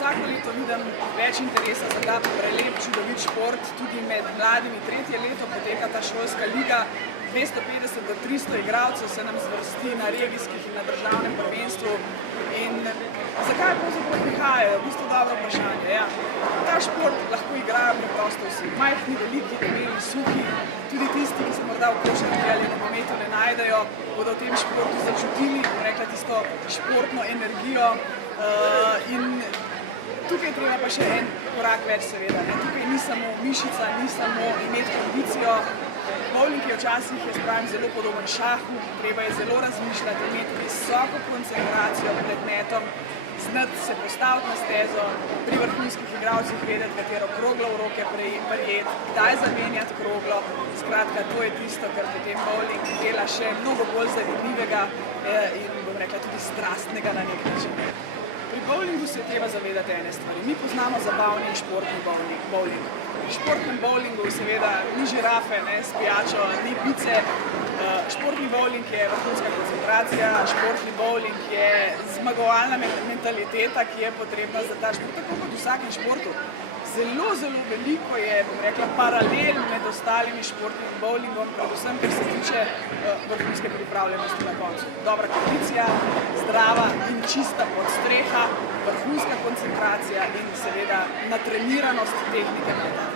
vsako leto vidim več interesa za ta prelep, čudovit šport. Tudi med mladimi tretje leto poteka ta šolska liga. 250 do 300 igralcev se nam zvrsti na regijskih in na državnem prvenstvu. In zakaj pravzaprav prihajajo? V bistvu dobro vprašanje. Ja. Ta šport lahko igrajo preprosto vsi. Majhni, veliki, debeli, suhi, tudi tisti, ki se morda v košarki ali nogometu ne najdejo, bodo v tem športu začutili, rekla, tisto športno energijo. In tukaj je treba pa še en korak več, seveda. Tukaj ni samo mišica, ni samo imeti kondicijo. Bowling je včasih, jaz pravim, zelo podoben šahu, treba je zelo razmišljati, imeti visoko koncentracijo pred metom, znati se postaviti na stezo, pri vrhunskih igralcih vedeti, katero kroglo v roke prijeti, kdaj zamenjati kroglo. Skratka, to je tisto, kar potem bowling dela še mnogo bolj zanimivega in, bom rekla, tudi strastnega na nek način. Pri bowlingu se treba zavedati ene stvari. Mi poznamo zabavni in športni bowling. Pri športnem bowlingu seveda ni žirafe, ne, s pijačo, ni pice. Športni bowling je vrhunska koncentracija, športni bowling je zmagovalna mentaliteta, ki je potrebna za ta šport, tako kot v vsakem športu. Zelo, zelo veliko je, bom rekla, paralel med ostalimi športnim bowlingom, predvsem, ker se tiče vrhunske pripravljenosti na koncu. Dobra kondicija, zdrava in čista podstreha, vrhunska koncentracija in seveda natreniranost tehnike meta.